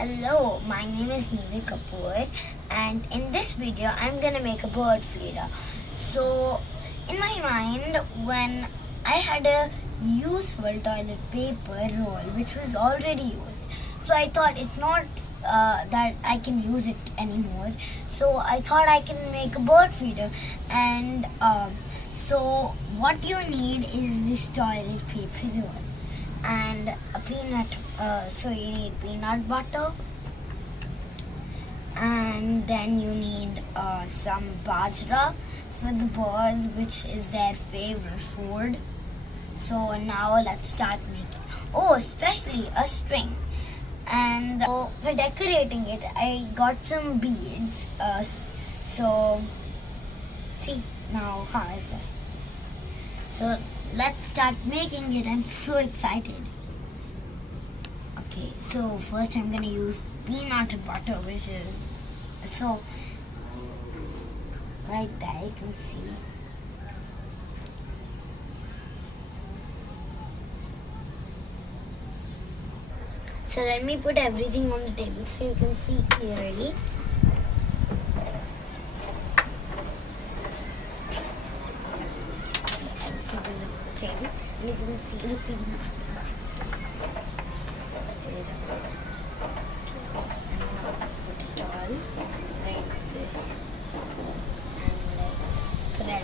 Hello, my name is Nevaeh and in this video I'm gonna make a bird feeder. So in my mind, when I had a useful toilet paper roll which was already used, so I thought it's not that I can use it anymore, so I thought I can make a bird feeder. And so what you need is this toilet paper roll and a peanut, so you need peanut butter, and then you need some bajra for the birds, which is their favorite food. So now let's start making, especially a string. And for decorating it, I got some beads, so see now how is this. So let's start making it. I'm so excited. Okay, so first I'm gonna use peanut butter, which is so right there you can see. So let me put everything on the table so you can see clearly. Everything is on the table and you can see the peanut.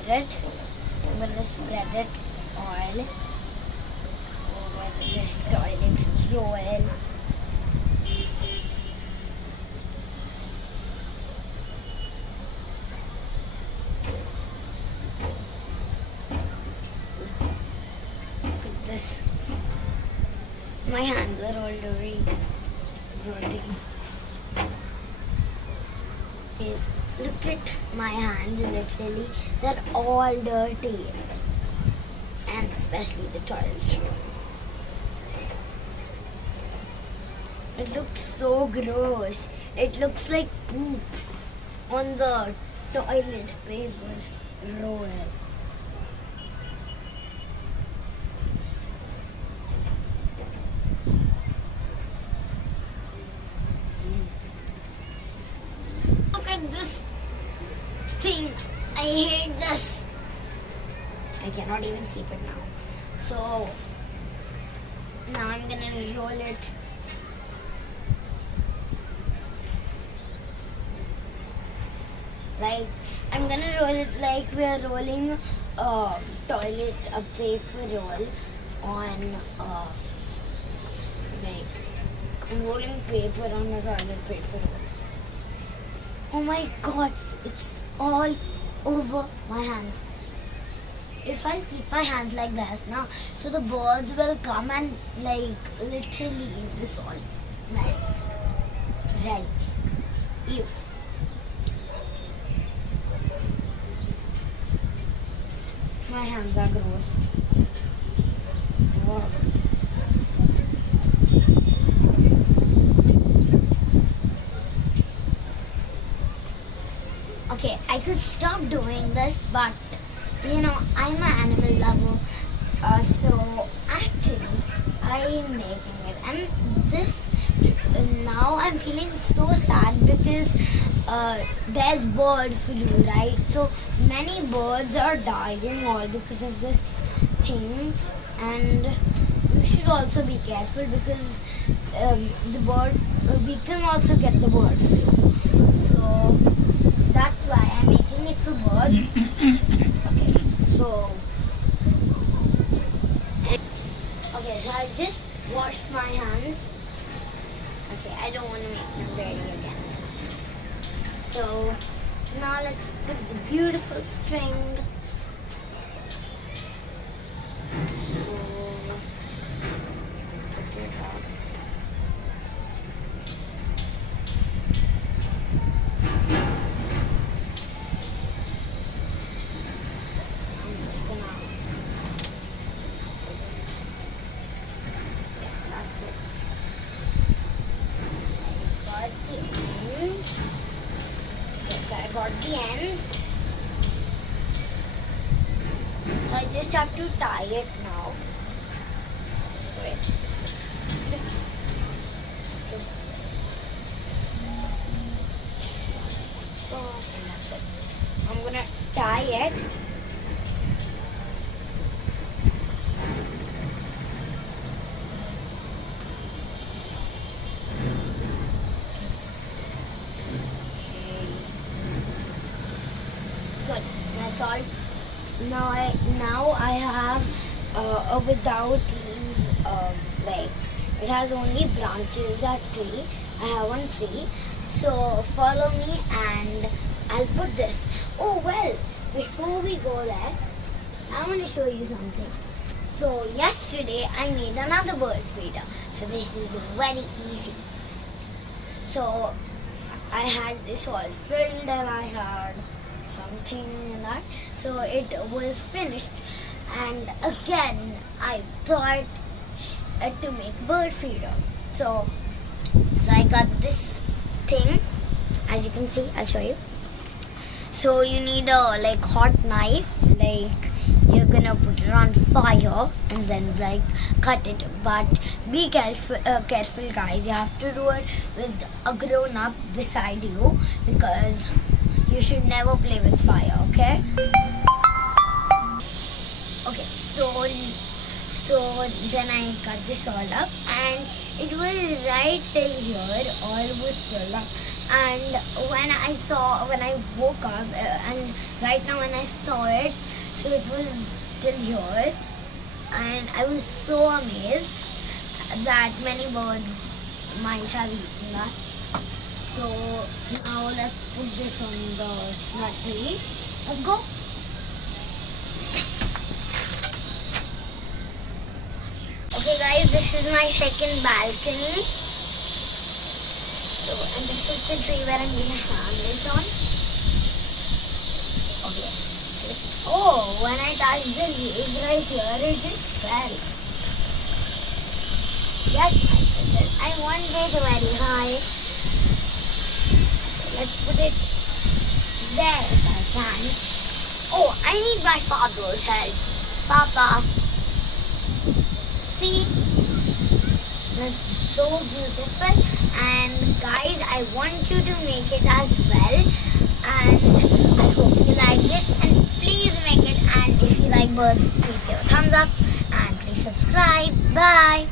It. I'm going to spread it all over this toilet roll. Look at this. My hands are already bloody. Look at my hands, literally, they're all dirty. And especially the toilet roll. It looks so gross. It looks like poop on the toilet paper roll. Look at this thing. I hate this. I cannot even keep it now. So now I'm gonna roll it. Like I'm gonna roll it like we are rolling a paper roll on like I'm rolling paper on a toilet paper roll. Oh my god, it's all over my hands. If I keep my hands like that now, so the birds will come and like literally eat this all mess. Ready. Ew. My hands are gross. Oh. Okay, I could stop doing this, but I'm an animal lover, so actually I'm making it. And this, now I'm feeling so sad because there's bird flu, right? So many birds are dying all because of this thing, and we should also be careful because we can also get the bird flu. So that's why I'm making it for birds. Okay, so I just washed my hands. Okay, I don't want to make them dirty again. So now let's put the beautiful string. So put it up. So I got the ends. So I just have to tie it now. Wait. I'm gonna tie it. Good. That's all. Now I have a without leaves like it has only branches. That tree. I have one tree. So follow me and I'll put this. Oh well. Before we go there, I want to show you something. So yesterday I made another bird feeder. So this is very easy. So I had this all filled and I had something in that. So it was finished. And again, I thought to make bird feeder. So I got this thing. As you can see, I'll show you. So you need a like hot knife. Like you're gonna put it on fire and then like cut it. But be careful, guys. You have to do it with a grown up beside you because you should never play with fire. Okay. Okay. So then I cut this all up and it was right till here, almost filled up. And when I woke up and right now when I saw it, so it was till here, and I was so amazed that many birds might have eaten that. So now let's put this on the nut tree. Let's go. Okay guys, this is my second balcony. So, and this is the tree where I'm going to hang it on. Okay. So, oh, when I touched the leaves right here, it just fell. Yes, I did it. I want it very high. So let's put it there if I can. Oh, I need my father's help. Papa. See? That's so beautiful. And guys, I want you to make it as well. And I hope you liked it. And please make it. And if you like birds, please give a thumbs up. And please subscribe. Bye.